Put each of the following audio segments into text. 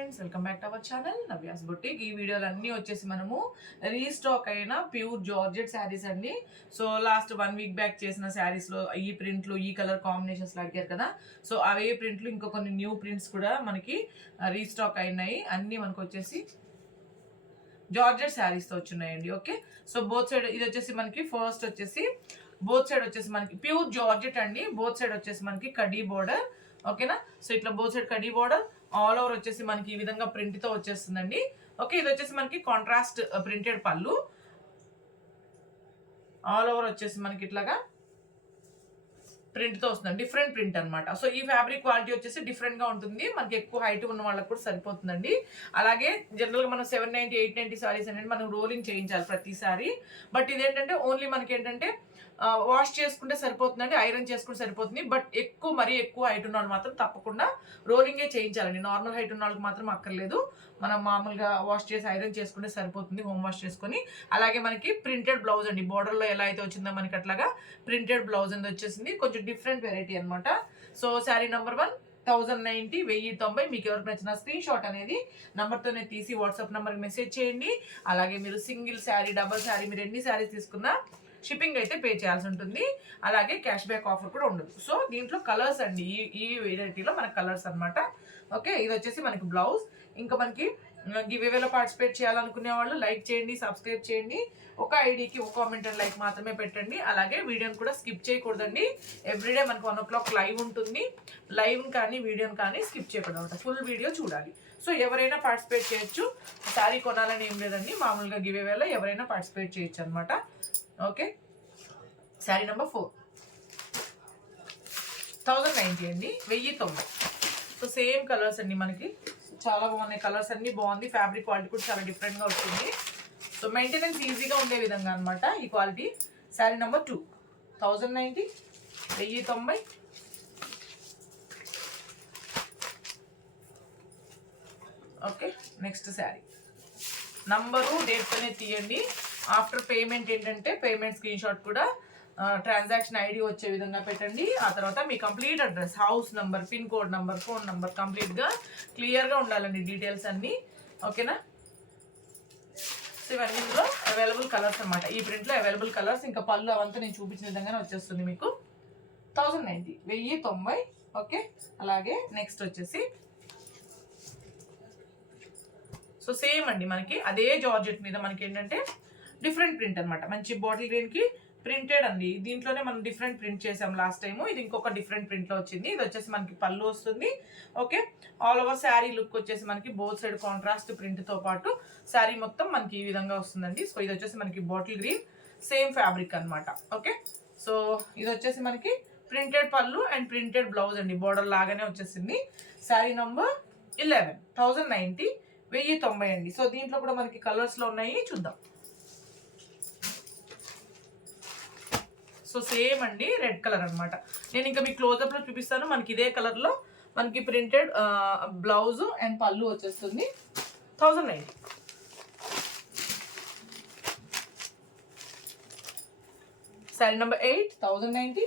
Friends, welcome back to our channel Navya's boutique. ఈ వీడియోలు అన్నీ వచ్చేసి మనము రీస్టాక్ అయిన ప్యూర్ జార్జెట్ శారీస్ అండి. సో లాస్ట్ 1 వీక్ బ్యాక్ చేసిన శారీస్లో ఈ ప్రింట్లు, ఈ కలర్ కాంబినేషన్స్ అడిగారు కదా. సో అవే ప్రింట్లు ఇంకో కొన్ని న్యూ ప్రింట్స్ కూడా మనకి రీస్టాక్ అయినాయి. అన్నీ మనకు వచ్చేసి జార్జెట్ శారీస్తో వచ్చినాయండి. ఓకే, సో బోత్ సైడ్ ఇది వచ్చేసి మనకి ఫస్ట్ వచ్చేసి బోత్ సైడ్ వచ్చేసి మనకి ప్యూర్ జార్జెట్ అండి. బోత్ సైడ్ వచ్చేసి మనకి కడీ బోర్డర్. ఓకేనా, సో ఇట్లా both side khadi border, all over వచ్చేసి మనకి ఈ విధంగా ప్రింట్ తో వచ్చేస్తుందండి. ఓకే, ఇది వచ్చేసి మనకి కాంట్రాస్ట్ ప్రింటెడ్ పళ్ళు, ఆల్ ఓవర్ వచ్చేసి మనకి ఇట్లాగా ప్రింట్ తో వస్తుంది, డిఫరెంట్ ప్రింట్ అనమాట. సో ఈ ఫ్యాబ్రిక్ క్వాలిటీ వచ్చేసి డిఫరెంట్ గా ఉంటుంది. మనకి ఎక్కువ హైట్ ఉన్న వాళ్ళకి కూడా సరిపోతుందండి. అలాగే జనరల్ గా మనం 790, 890 సారీస్ అనేది మనం రోలింగ్ చేయించాలి ప్రతిసారి. బట్ ఇదేంటంటే ఓన్లీ మనకి ఏంటంటే వాష్ చేసుకుంటే సరిపోతుందండి, ఐరన్ చేసుకుంటే సరిపోతుంది. బట్ మరీ ఎక్కువ హైట్ ఉన్న వాళ్ళు మాత్రం తప్పకుండా రోలింగే చేయించాలండి. నార్మల్ హైట్ ఉన్న వాళ్ళకి మాత్రం అక్కర్లేదు, మనం మామూలుగా వాష్ చేసి ఐరన్ చేసుకుంటే సరిపోతుంది, హోమ్ వాష్ చేసుకొని. అలాగే మనకి ప్రింటెడ్ బ్లౌజ్ అండి, బోర్డర్లో ఎలా అయితే వచ్చిందో మనకి అట్లాగా ప్రింటెడ్ బ్లౌజ్ అనేది వచ్చేసింది. కొంచెం డిఫరెంట్ వెరైటీ అనమాట. So sari number 1 1090, 1090. మీకు ఎవరికి నచ్చిన స్క్రీన్ షాట్ అనేది నంబర్తోనే తీసి వాట్సాప్ నెంబర్కి మెసేజ్ చేయండి. అలాగే మీరు సింగిల్ శారీ, డబుల్ శారీ, మీరు ఎన్ని శారీస్ తీసుకున్నా షిప్పింగ్ అయితే పే చేయాల్సి ఉంటుంది. అలాగే క్యాష్ బ్యాక్ ఆఫర్ కూడా ఉండదు. సో దీంట్లో కలర్స్ అండి, ఈ వెరైటీలో మనకి కలర్స్ అనమాట. ఓకే, ఇది వచ్చేసి మనకి బ్లౌజ్. ఇంకా మనకి గివేవేలో పార్టిసిపేట్ చేయాలనుకునే వాళ్ళు లైక్ చేయండి, సబ్స్క్రైబ్ చేయండి. ఒక ఐడికి ఒక కామెంట్ అండ్ లైక్ మాత్రమే పెట్టండి. అలాగే వీడియోని కూడా స్కిప్ చేయకూడదండి. ఎవ్రీడే మనకు 1 o'clock లైవ్ ఉంటుంది. లైవ్ కానీ వీడియోని కానీ స్కిప్ చేయకూడదు అనమాట, ఫుల్ వీడియో చూడాలి. సో ఎవరైనా పార్టిసిపేట్ చేయొచ్చు, శారీ కొనాలని ఏం లేదండి, మామూలుగా గివేవేలో ఎవరైనా పార్టిసిపేట్ చేయొచ్చు అనమాట. ఓకే, శారీ నెంబర్ 4 1090 అండి, 1090. సో సేమ్ కలర్స్ అండి, మనకి చాలా బాగున్నాయి కలర్స్ అన్ని, బాగుంది. ఫ్యాబ్రిక్ క్వాలిటీ కూడా చాలా డిఫరెంట్గా వస్తుంది. సో మెయింటెనెన్స్ ఈజీగా ఉండే విధంగా అనమాట ఈ quality. Sari number 2 1090, 1090. Okay, next sari number date అనేది తీయండి. ఆఫ్టర్ పేమెంట్ ఏంటంటే పేమెంట్ స్క్రీన్ షాట్ కూడా ట్రాన్సాక్షన్ ఐడి వచ్చే విధంగా పెట్టండి. ఆ తర్వాత మీ complete address, house number, pin code number, phone number కంప్లీట్గా క్లియర్గా ఉండాలండి, డీటెయిల్స్ అన్నీ. ఓకేనా, సో ఇవన్నీ ఇందులో అవైలబుల్ కలర్స్ అనమాట. ఈ ప్రింట్లో అవైలబుల్ కలర్స్, ఇంకా పళ్ళు అవంతా నేను చూపించిన విధంగానే వచ్చేస్తుంది మీకు. 1090, 1090. ఓకే, అలాగే నెక్స్ట్ వచ్చేసి సో సేమ్ అండి, మనకి అదే జార్జెట్ మీద మనకి ఏంటంటే డిఫరెంట్ ప్రింట్ అనమాట. మంచి బాటిల్ గ్రీన్కి ప్రింటెడ్ అండి. దీంట్లోనే మనం డిఫరెంట్ ప్రింట్ చేసాం లాస్ట్ టైము, ఇది ఇంకొక డిఫరెంట్ ప్రింట్లో వచ్చింది. ఇది వచ్చేసి మనకి పళ్ళు వస్తుంది. Okay, all over sari look వచ్చేసి మనకి బోత్ సైడ్ కాంట్రాస్ట్ ప్రింట్తో పాటు శారీ మొత్తం మనకి ఈ విధంగా వస్తుందండి. సో ఇది వచ్చేసి మనకి బాటిల్ గ్రీన్, సేమ్ ఫ్యాబ్రిక్ అనమాట. ఓకే, సో ఇది వచ్చేసి మనకి ప్రింటెడ్ పళ్ళు అండ్ ప్రింటెడ్ బ్లౌజ్ అండి, బోర్డర్ లాగానే వచ్చేసింది. శారీ నంబర్ 11 1090, 1090 అండి. సో దీంట్లో కూడా మనకి కలర్స్లో ఉన్నాయి, చూద్దాం. సో సేమ్ అండి, రెడ్ కలర్ అనమాట. నేను ఇంకా మీకు క్లోజప్లో చూపిస్తాను. మనకి ఇదే కలర్లో మనకి ప్రింటెడ్ బ్లౌజ్ అండ్ పళ్ళు వచ్చేస్తుంది. 1090. Sari number 8 1090.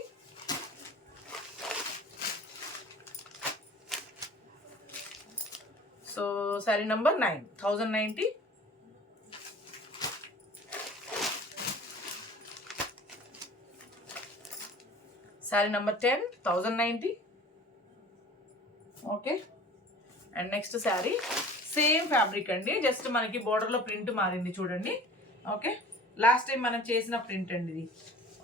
So sari number 9 1090. Sari number 10 1090. Okay, and next sari same fabric అండి, జస్ట్ మనకి బోర్డర్లో ప్రింట్ మారింది చూడండి. ఓకే, లాస్ట్ టైం మనం చేసిన ప్రింట్ అండి ఇది.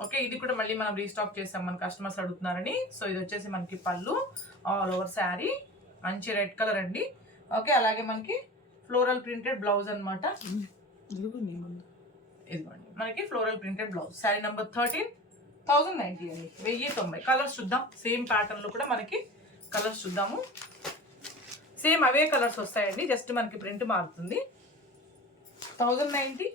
ఓకే, ఇది కూడా మళ్ళీ మనం రీస్టాక్ చేసాం, మన కస్టమర్స్ అడుగుతున్నారని. సో ఇది వచ్చేసి మనకి పళ్ళు, ఆల్ ఓవర్ శారీ మంచి రెడ్ కలర్ అండి. ఓకే, అలాగే మనకి ఫ్లోరల్ ప్రింటెడ్ బ్లౌజ్ అనమాట. ఇదిగోండి మనకి floral printed blouse. Sari number 13 1090 అండి, 1090. కలర్స్ చూద్దాం, సేమ్ ప్యాటర్న్ లో కూడా మనకి కలర్స్ చూద్దాము. సేమ్ అవే కలర్స్ వస్తాయండి, జస్ట్ మనకి ప్రింట్ మారుతుంది. 1090.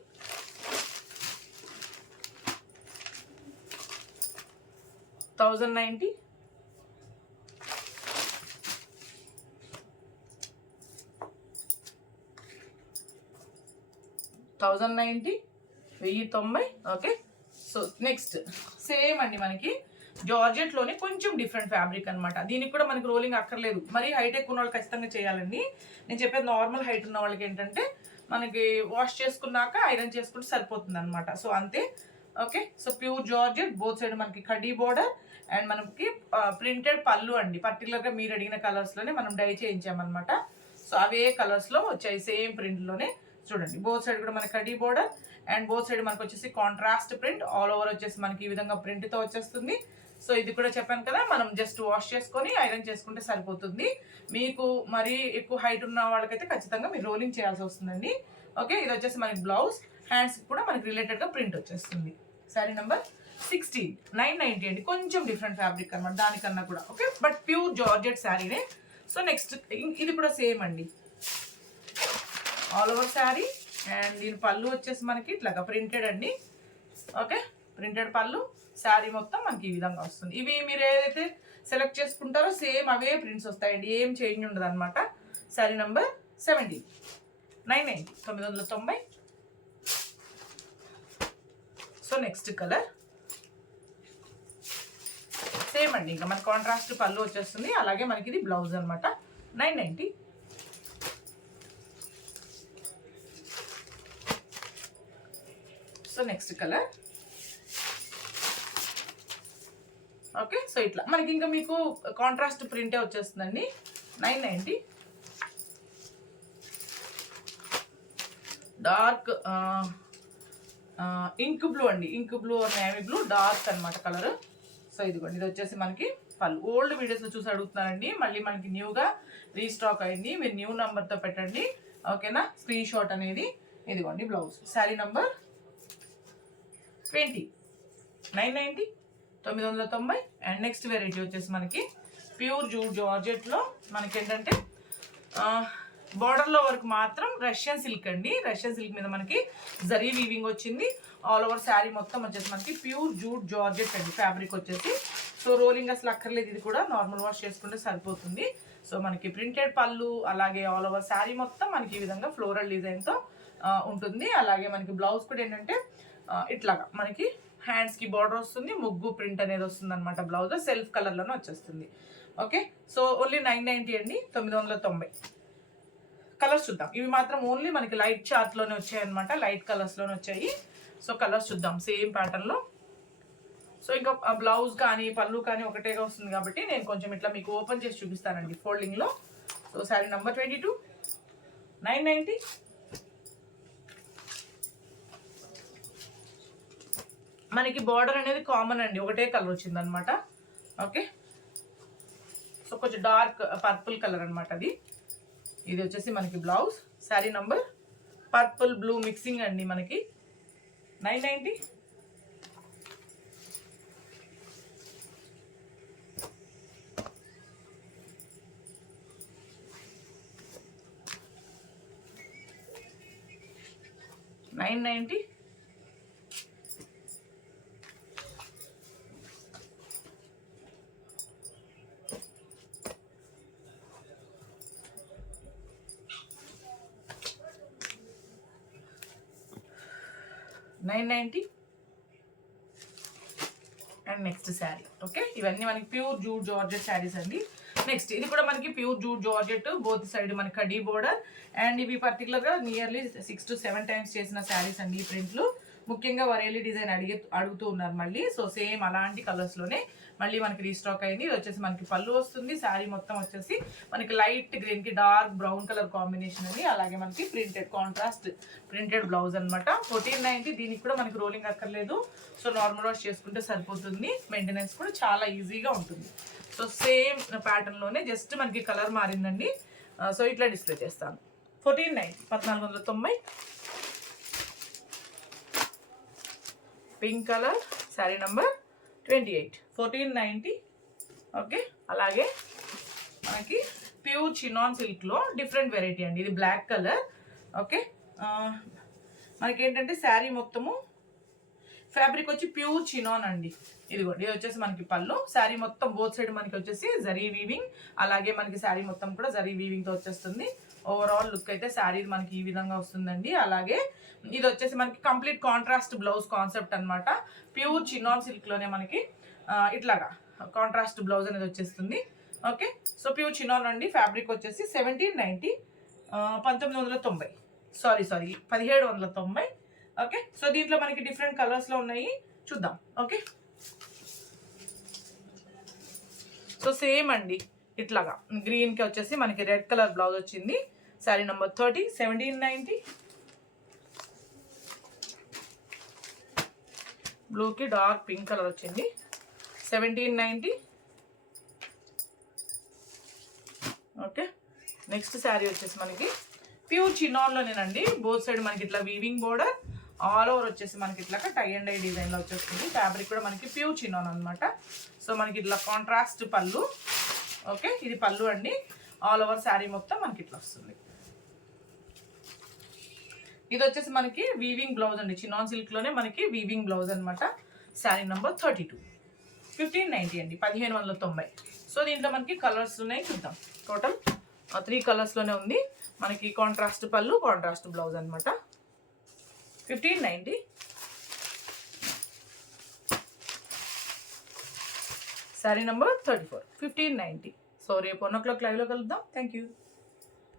$1090. 1090, 1090. ఓకే, సో నెక్స్ట్ సేమ్ అండి, మనకి జార్జెట్లోనే కొంచెం డిఫరెంట్ ఫ్యాబ్రిక్ అనమాట. దీనికి కూడా మనకి రోలింగ్ అక్కర్లేదు. మరి హైట్ ఎక్కువ ఉన్న వాళ్ళు ఖచ్చితంగా చేయాలండి. నేను చెప్పేది నార్మల్ హైట్ ఉన్న వాళ్ళకి ఏంటంటే మనకి వాష్ చేసుకున్నాక ఐరన్ చేసుకుంటే సరిపోతుంది అనమాట. సో అంతే. Okay, so pure georgette, both side మనకి కడీ బోర్డర్ అండ్ మనకి ప్రింటెడ్ పళ్ళు అండి. పర్టికులర్గా మీరు అడిగిన కలర్స్లోనే మనం డై చేయించామన్నమాట. సో అవే కలర్స్లో వచ్చాయి, సేమ్ ప్రింట్లోనే. చూడండి, బోత్ సైడ్ కూడా మనకి khadi border and both side మనకు వచ్చేసి కాంట్రాస్ట్ ప్రింట్. ఆల్ ఓవర్ వచ్చేసి మనకి ఈ విధంగా ప్రింట్తో వచ్చేస్తుంది. సో ఇది కూడా చెప్పాను కదా, మనం జస్ట్ వాష్ చేసుకొని ఐరన్ చేసుకుంటే సరిపోతుంది. మీకు మరీ ఎక్కువ హైట్ ఉన్న వాళ్ళకైతే ఖచ్చితంగా మీరు రోలింగ్ చేయాల్సి వస్తుందండి. ఓకే, ఇది వచ్చేసి మనకి బ్లౌజ్. హ్యాండ్స్ కూడా మనకి రిలేటెడ్గా ప్రింట్ వచ్చేస్తుంది. శారీ నెంబర్ 16, 990 అండి. కొంచెం డిఫరెంట్ ఫ్యాబ్రిక్ అనమాట దానికన్నా కూడా. ఓకే, బట్ ప్యూర్ జార్జెట్ శారీనే. సో నెక్స్ట్ ఇది కూడా సేమ్ అండి, ఆల్ ఓవర్ శారీ. అండ్ దీని పళ్ళు వచ్చేసి మనకి ఇట్లాగా ప్రింటెడ్ అండి. ఓకే, ప్రింటెడ్ పళ్ళు. శారీ మొత్తం మనకి ఈ విధంగా వస్తుంది. ఇవి మీరు ఏదైతే సెలెక్ట్ చేసుకుంటారో సేమ్ అవే ప్రింట్స్ వస్తాయండి, ఏం చేంజ్ ఉండదు అనమాట. Sari number 17, 990, 990. So next colour same అండి, ఇంకా మన కాంట్రాస్ట్ పళ్ళు వచ్చేస్తుంది. అలాగే మనకి ఇది బ్లౌజ్ అనమాట. 990. So next colour. Okay, so ఇట్లా మనకి ఇంకా మీకు కాంట్రాస్ట్ ప్రింటే వచ్చేస్తుందండి. 990. డార్క్ ఇంక్ బ్లూ అండి, ink blue navy blue dark అనమాట కలర్. సో ఇదిగోండి, ఇది వచ్చేసి మనకి పళ్ళు. ఓల్డ్ వీడియోస్లో చూసి అడుగుతున్నారండి, మళ్ళీ మనకి న్యూగా రీస్టాక్ అయింది. మీరు న్యూ నెంబర్తో పెట్టండి, ఓకేనా, స్క్రీన్ షాట్ అనేది. ఇదిగోండి blouse. Sari number 20, 990, 990. And next variety వచ్చేసి మనకి ప్యూర్ జార్జెట్లో మనకి ఏంటంటే బార్డర్లో వరకు మాత్రం రష్యన్ సిల్క్ అండి. రష్యన్ సిల్క్ మీద మనకి జరీ వీవింగ్ వచ్చింది. ఆల్ ఓవర్ శారీ మొత్తం వచ్చేసి మనకి ప్యూర్ జూట్ జార్జెట్ అండి ఫ్యాబ్రిక్ వచ్చేసి. సో రోలింగ్ అసలు అక్కర్లేదు, ఇది కూడా నార్మల్ వాష్ చేసుకుంటే సరిపోతుంది. సో మనకి ప్రింటెడ్ పళ్ళు, అలాగే ఆల్ ఓవర్ శారీ మొత్తం మనకి ఈ విధంగా ఫ్లోరల్ డిజైన్తో ఉంటుంది. అలాగే మనకి బ్లౌజ్ కూడా ఏంటంటే ఇట్లాగా మనకి హ్యాండ్స్కి బార్డర్ వస్తుంది, ముగ్గు ప్రింట్ అనేది వస్తుంది అనమాట. బ్లౌజ్ సెల్ఫ్ కలర్లోనే వచ్చేస్తుంది. ఓకే, సో ఓన్లీ 990 అండి, 990. కలర్స్ చూద్దాం. ఇవి మాత్రం ఓన్లీ మనకి లైట్ చార్ట్లోనే వచ్చాయి అనమాట, లైట్ కలర్స్లోనే వచ్చాయి. సో కలర్స్ చూద్దాం సేమ్ ప్యాటర్న్లో. సో ఇంకా బ్లౌజ్ కానీ పళ్ళు కానీ ఒకటేగా వస్తుంది కాబట్టి నేను కొంచెం ఇట్లా మీకు ఓపెన్ చేసి చూపిస్తానండి ఫోల్డింగ్లో. So sari number 22, 990. మనకి బార్డర్ అనేది కామన్ అండి, ఒకటే కలర్ వచ్చింది అనమాట. ఓకే, సో కొంచెం డార్క్ పర్పుల్ కలర్ అనమాట అది. ఇది వచ్చేసి మనకి blouse. Sari number purple blue mixing అండి మనకి. 990. $990. $990. And next sari. ఓకే, ఇవన్నీ మనకి ప్యూర్ జూట్ జార్జెట్ శారీస్ అండి. నెక్స్ట్ ఇది కూడా మనకి pure jute georgette, both side మనకి కడీ బోర్డర్. అండ్ ఇవి పర్టికులర్గా నియర్లీ 6 to 7 టైమ్స్ చేసిన శారీస్ అండి ఈ ప్రింట్లు. ముఖ్యంగా వరేలి డిజైన్ అడుగుతూ ఉన్నారు మళ్ళీ. సో సేమ్ అలాంటి కలర్స్లోనే మళ్ళీ మనకి రీస్టాక్ అయింది. ఇది వచ్చేసి మనకి పళ్ళు వస్తుంది. శారీ మొత్తం వచ్చేసి మనకి లైట్ గ్రీన్కి డార్క్ బ్రౌన్ కలర్ కాంబినేషన్ అని. అలాగే మనకి ప్రింటెడ్ కాంట్రాస్ట్ ప్రింటెడ్ బ్లౌజ్ అనమాట. 1490. దీనికి కూడా మనకి రోలింగ్ అక్కర్లేదు. సో నార్మల్ వాష్ చేసుకుంటే సరిపోతుంది. మెయింటెనెన్స్ కూడా చాలా ఈజీగా ఉంటుంది. సో సేమ్ ప్యాటర్న్లోనే జస్ట్ మనకి కలర్ మారిందండి. సో ఇట్లా డిస్ప్లే చేస్తాను. 1490, 1490. Pink colour, sari number 28, 1490. Okay, అలాగే మనకి ప్యూర్ చినాన్ సిల్క్లో డిఫరెంట్ వెరైటీ అండి. ఇది బ్లాక్ కలర్. ఓకే, మనకి ఏంటంటే శారీ మొత్తము ఫ్యాబ్రిక్ వచ్చి ప్యూర్ చినాన్ అండి. ఇదిగోండి, ఇది వచ్చేసి మనకి పళ్ళు. శారీ మొత్తం బోత్ సైడ్ మనకి వచ్చేసి జరీ వీవింగ్. అలాగే మనకి శారీ మొత్తం కూడా జరీ వీవింగ్తో వచ్చేస్తుంది. ఓవరాల్ లుక్ అయితే శారీ మనకి ఈ విధంగా వస్తుందండి. అలాగే ఇది వచ్చేసి మనకి కంప్లీట్ కాంట్రాస్ట్ బ్లౌజ్ కాన్సెప్ట్ అనమాట. ప్యూర్ చినాన్ సిల్క్లోనే మనకి ఇట్లాగా కాంట్రాస్ట్ బ్లౌజ్ అనేది వచ్చేస్తుంది. ఓకే, సో ప్యూర్ చినాన్ అండి. ఫ్యాబ్రిక్ వచ్చేసి 1790, 1990, సారీ 1790. ఓకే, సో దీంట్లో మనకి డిఫరెంట్ కలర్స్లో ఉన్నాయి, చూద్దాం. ఓకే, సో సేమ్ అండి ఇట్లాగా గ్రీన్కి వచ్చేసి మనకి రెడ్ కలర్ బ్లౌజ్ వచ్చింది. శారీ నెంబర్ 30, 1790. బ్లూకి డార్క్ పింక్ కలర్ వచ్చింది, 1790. ఓకే, నెక్స్ట్ శారీ వచ్చేసి మనకి ప్యూర్ చినాన్లోనేనండి. బోత్ సైడ్ మనకి ఇట్లా వీవింగ్ బోర్డర్, ఆల్ ఓవర్ వచ్చేసి మనకి ఇట్లా టై అండ్ డై డిజైన్లో వచ్చేస్తుంది. ఫ్యాబ్రిక్ కూడా మనకి ప్యూర్ చినాన్ అనమాట. సో మనకి ఇట్లా కాంట్రాస్ట్ పళ్ళు. ఓకే, ఇది పళ్ళు అండి. ఆల్ ఓవర్ శారీ మొత్తం మనకి ఇట్లా వస్తుంది. ఇది వచ్చేసి మనకి వీవింగ్ బ్లౌజ్ అండి. చినాన్ సిల్క్లోనే మనకి వీవింగ్ బ్లౌజ్ అనమాట. శారీ నెంబర్ 32, 1590 అండి, 1590. సో దీంట్లో మనకి కలర్స్ ఉన్నాయి, చూద్దాం. టోటల్ 3 కలర్స్లోనే ఉంది మనకి. కాంట్రాస్ట్ పళ్ళు, కాంట్రాస్ట్ బ్లౌజ్ అనమాట. 1590. శారీ నెంబర్ 34, 1590. సో రేపు 1 o'clock లైవ్లో కలుద్దాం. Thank you.